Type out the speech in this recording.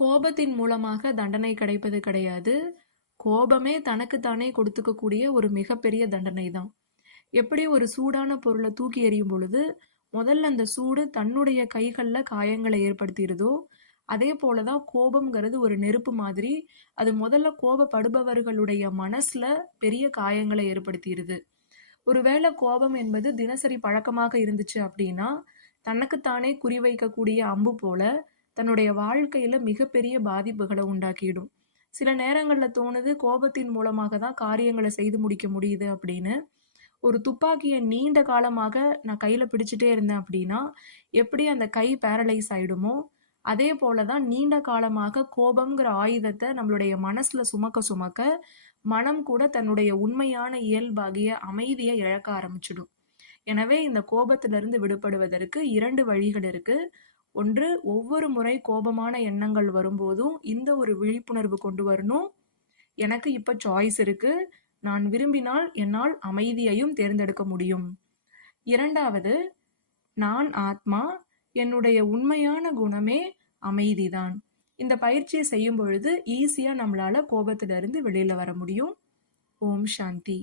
கோபத்தின் மூலமாக தண்டனை கிடைப்பது கிடையாது. கோபமே தனக்குத்தானே கொடுத்துக்கக்கூடிய ஒரு மிகப்பெரிய தண்டனை தான். எப்படி ஒரு சூடான பொருளை தூக்கி எறியும் பொழுது முதல்ல அந்த சூடு தன்னுடைய கைகளில் காயங்களை ஏற்படுத்திடுதோ, அதே போலதான் கோபம்ங்கிறது ஒரு நெருப்பு மாதிரி. அது முதல்ல கோபப்படுபவர்களுடைய மனசுல பெரிய காயங்களை ஏற்படுத்திடுது. ஒருவேளை கோபம் என்பது தினசரி பழக்கமாக இருந்துச்சு அப்படின்னா, தனக்குத்தானே குறிவைக்கக்கூடிய அம்பு போல தன்னுடைய வாழ்க்கையில மிகப்பெரிய பாதிப்புகளை உண்டாக்கிடும். சில நேரங்கள்ல தோணுது கோபத்தின் மூலமாக தான் காரியங்களை செய்து முடிக்க முடியுது அப்படின்னு. ஒரு துப்பாக்கியை நீண்ட காலமாக நான் கையில பிடிச்சிட்டே இருந்தேன் அப்படின்னா எப்படி அந்த கை பேரலைஸ் ஆயிடுமோ, அதே போலதான் நீண்ட காலமாக கோபம்ங்கிற ஆயுதத்தை நம்மளுடைய மனசுல சுமக்க சுமக்க மனம் கூட தன்னுடைய உண்மையான இயல்பாகிய அமைதியை இழக்க ஆரம்பிச்சிடும். எனவே இந்த கோபத்திலிருந்து விடுபடுவதற்கு 2 வழிகள் இருக்கு. ஒன்று, ஒவ்வொரு முறை கோபமான எண்ணங்கள் வரும்போதும் இந்த ஒரு விழிப்புணர்வு கொண்டு வரணும். எனக்கு இப்ப சாய்ஸ் இருக்கு. நான் விரும்பினால் என்னால் அமைதியையும் தேர்ந்தெடுக்க முடியும். 2வது, நான் ஆத்மா. என்னுடைய உண்மையான குணமே அமைதிதான். இந்த பயிற்சியை செய்யும் பொழுது ஈஸியா நம்மளால கோபத்திலிருந்து வெளியில வர முடியும். ஓம் சாந்தி.